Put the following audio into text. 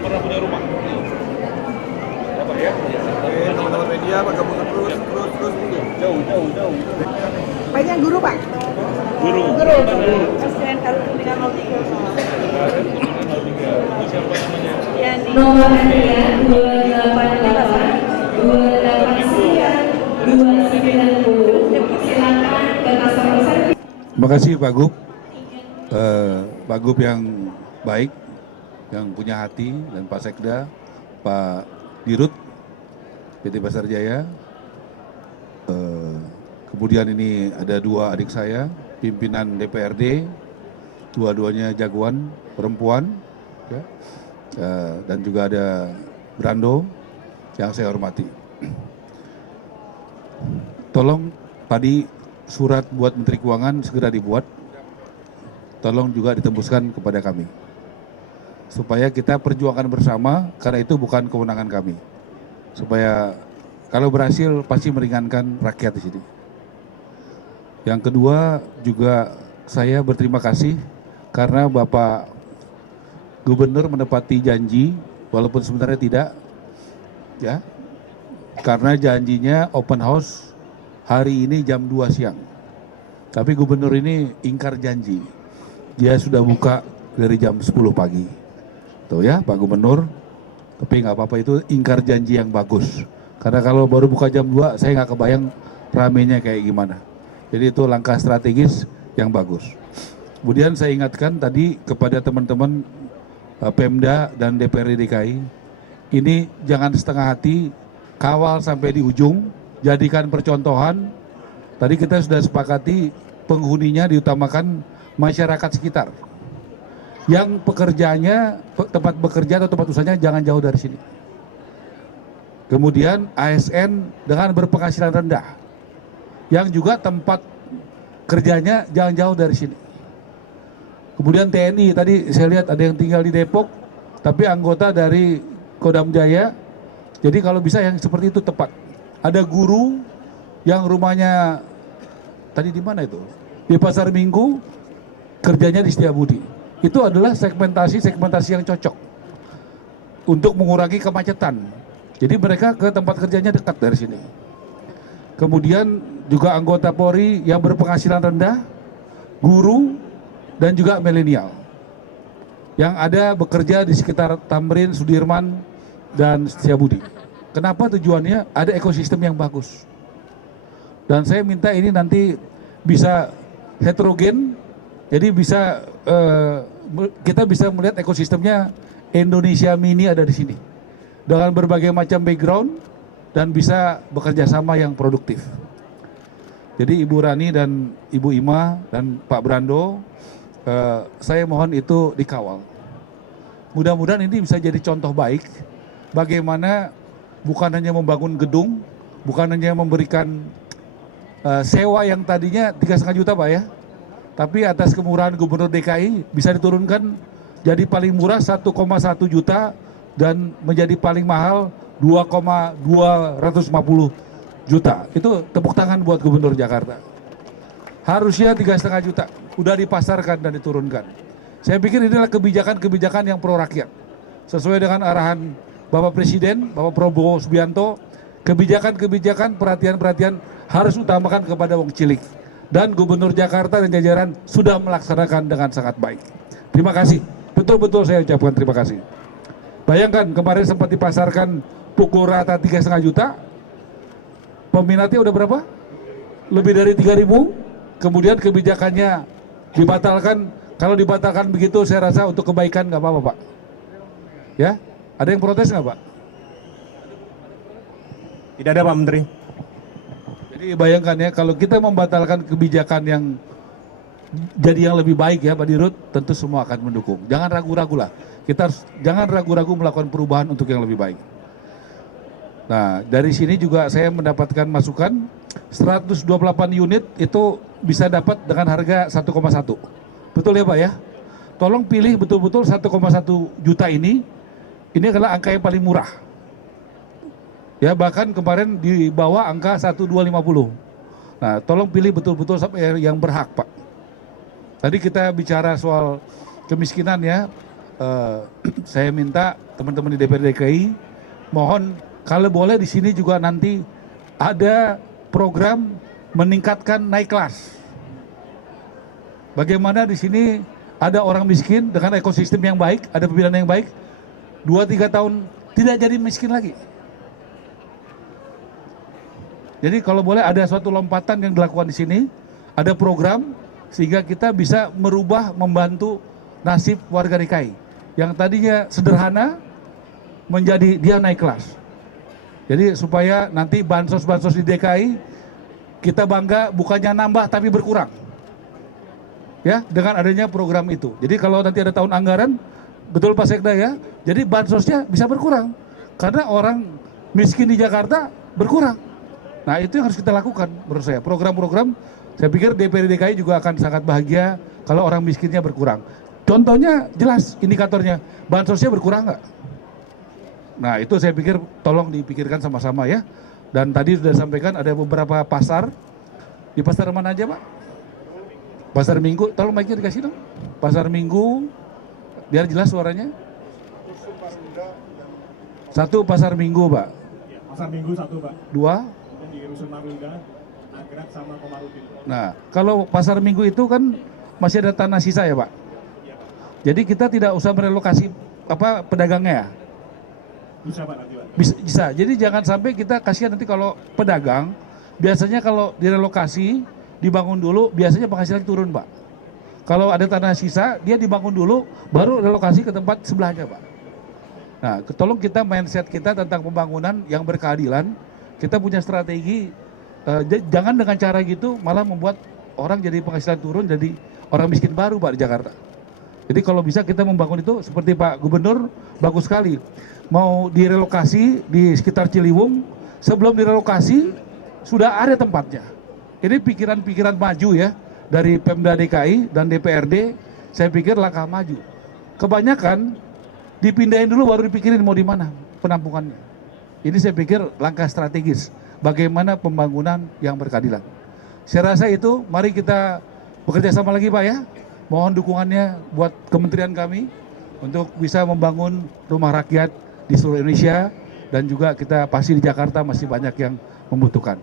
belum pernah punya rumah. Dapat ya? Oke, teman-teman media, Pak kamu terus mungkin. Jauh. Banyak guru Pak? Guru. Pasien kalau dengan 03. Itu siapa namanya? Yani. Nomor antrian 288 289 290. Silakan ke customer service. Terima kasih Pak Gub. Pak Gub yang baik, yang punya hati, dan Pak Sekda, Pak Dirut, PT Pasar Jaya. Kemudian ini ada dua adik saya, pimpinan DPRD, dua-duanya jagoan perempuan, ya. Dan juga ada Brando yang saya hormati. Tolong tadi surat buat Menteri Keuangan segera dibuat, tolong juga ditembuskan kepada kami, supaya kita perjuangkan bersama, karena itu bukan kewenangan kami. Supaya kalau berhasil pasti meringankan rakyat di sini. Yang kedua juga saya berterima kasih karena Bapak Gubernur menepati janji, walaupun sebenarnya tidak, ya, karena janjinya open house hari ini jam 2 siang. Tapi gubernur ini ingkar janji. Dia sudah buka dari jam 10 pagi. Tuh ya Pak Gubernur, tapi nggak apa-apa, itu ingkar janji yang bagus. Karena kalau baru buka jam 2, saya nggak kebayang ramenya kayak gimana. Jadi itu langkah strategis yang bagus. Kemudian saya ingatkan tadi kepada teman-teman Pemda dan DPRD DKI, ini jangan setengah hati, kawal sampai di ujung, jadikan percontohan. Tadi kita sudah sepakati penghuninya diutamakan masyarakat sekitar. Yang pekerjanya, tempat bekerja atau tempat usahanya jangan jauh dari sini. Kemudian ASN dengan berpenghasilan rendah, yang juga tempat kerjanya jangan jauh dari sini. Kemudian TNI, tadi saya lihat ada yang tinggal di Depok, tapi anggota dari Kodam Jaya. Jadi kalau bisa yang seperti itu tepat. Ada guru yang rumahnya tadi di mana itu? Di Pasar Minggu, kerjanya di Setiabudi. Itu adalah segmentasi yang cocok untuk mengurangi kemacetan. Jadi mereka ke tempat kerjanya dekat dari sini. Kemudian juga anggota Polri yang berpenghasilan rendah, guru, dan juga milenial yang ada bekerja di sekitar Tamrin, Sudirman, dan Setiabudi. Kenapa tujuannya? Ada ekosistem yang bagus. Dan saya minta ini nanti bisa heterogen, jadi bisa kita bisa melihat ekosistemnya Indonesia Mini ada di sini dengan berbagai macam background dan bisa bekerja sama yang produktif. Jadi Ibu Rani dan Ibu Ima dan Pak Brando, saya mohon itu dikawal. Mudah-mudahan ini bisa jadi contoh baik bagaimana bukan hanya membangun gedung, bukan hanya memberikan sewa yang tadinya 3,5 juta Pak ya, tapi atas kemurahan Gubernur DKI bisa diturunkan jadi paling murah 1,1 juta dan menjadi paling mahal 2,250 juta. Itu tepuk tangan buat Gubernur Jakarta. Harusnya 3,5 juta, udah dipasarkan dan diturunkan. Saya pikir ini adalah kebijakan-kebijakan yang pro rakyat. Sesuai dengan arahan Bapak Presiden, Bapak Prabowo Subianto, kebijakan-kebijakan, perhatian-perhatian harus utamakan kepada wong cilik. Dan Gubernur Jakarta dan jajaran sudah melaksanakan dengan sangat baik. Terima kasih, betul-betul saya ucapkan terima kasih. Bayangkan kemarin sempat dipasarkan pukul rata 3,5 juta, peminatnya udah berapa? Lebih dari 3.000. Kemudian kebijakannya dibatalkan. Kalau dibatalkan begitu saya rasa untuk kebaikan nggak apa-apa Pak. Ya, ada yang protes nggak Pak? Tidak ada Pak Menteri. Jadi bayangkan ya, kalau kita membatalkan kebijakan yang jadi yang lebih baik ya Pak Dirut, tentu semua akan mendukung. Jangan ragu-ragu lah. Kita harus jangan ragu-ragu melakukan perubahan untuk yang lebih baik. Nah, dari sini juga saya mendapatkan masukan 128 unit itu bisa dapat dengan harga 1,1. Betul ya Pak ya? Tolong pilih betul-betul 1,1 juta ini adalah angka yang paling murah. Ya, bahkan kemarin di bawah angka 1,250. Nah, tolong pilih betul-betul yang berhak Pak. Tadi kita bicara soal kemiskinan ya, saya minta teman-teman di DPRD DKI mohon kalau boleh di sini juga nanti ada program meningkatkan naik kelas. Bagaimana di sini ada orang miskin dengan ekosistem yang baik, ada pembinaan yang baik, 2-3 tahun tidak jadi miskin lagi. Jadi kalau boleh ada suatu lompatan yang dilakukan di sini, ada program sehingga kita bisa merubah, membantu nasib warga DKI yang tadinya sederhana menjadi dia naik kelas. Jadi supaya nanti bansos-bansos di DKI kita bangga bukannya nambah tapi berkurang. Ya, dengan adanya program itu. Jadi kalau nanti ada tahun anggaran, betul Pak Sekda ya, jadi bansosnya bisa berkurang. Karena orang miskin di Jakarta berkurang. Nah itu yang harus kita lakukan menurut saya. Program-program, saya pikir DPRD DKI juga akan sangat bahagia kalau orang miskinnya berkurang. Contohnya jelas indikatornya, bansosnya berkurang nggak? Nah itu saya pikir tolong dipikirkan sama-sama ya. Dan tadi sudah sampaikan ada beberapa pasar. Di pasar mana aja Pak? Pasar Minggu, tolong mic-nya dikasih dong. Pasar Minggu, biar jelas suaranya. Satu Pasar Minggu Pak. Pasar Minggu 1 Pak. 2. Di Rusun Marunda, Nagrek sama Komarudin. Nah, kalau Pasar Minggu itu kan masih ada tanah sisa ya Pak. Jadi kita tidak usah merelokasi pedagangnya ya. Bisa Pak nanti Pak. Bisa. Jadi jangan sampai kita kasihan nanti kalau pedagang, biasanya kalau direlokasi, dibangun dulu, biasanya penghasilan turun Pak. Kalau ada tanah sisa, dia dibangun dulu, baru relokasi ke tempat sebelahnya Pak. Nah, tolong kita mindset kita tentang pembangunan yang berkeadilan, kita punya strategi, jangan dengan cara gitu malah membuat orang jadi penghasilan turun, jadi orang miskin baru Pak di Jakarta. Jadi kalau bisa kita membangun itu seperti Pak Gubernur, bagus sekali. Mau direlokasi di sekitar Ciliwung, sebelum direlokasi sudah ada tempatnya. Ini pikiran-pikiran maju ya dari Pemda DKI dan DPRD, saya pikir langkah maju. Kebanyakan dipindahin dulu baru dipikirin mau di mana penampungannya. Ini saya pikir langkah strategis bagaimana pembangunan yang berkeadilan. Saya rasa itu, mari kita bekerja sama lagi Pak ya. Mohon dukungannya buat kementerian kami untuk bisa membangun rumah rakyat di seluruh Indonesia dan juga kita pasti di Jakarta masih banyak yang membutuhkan.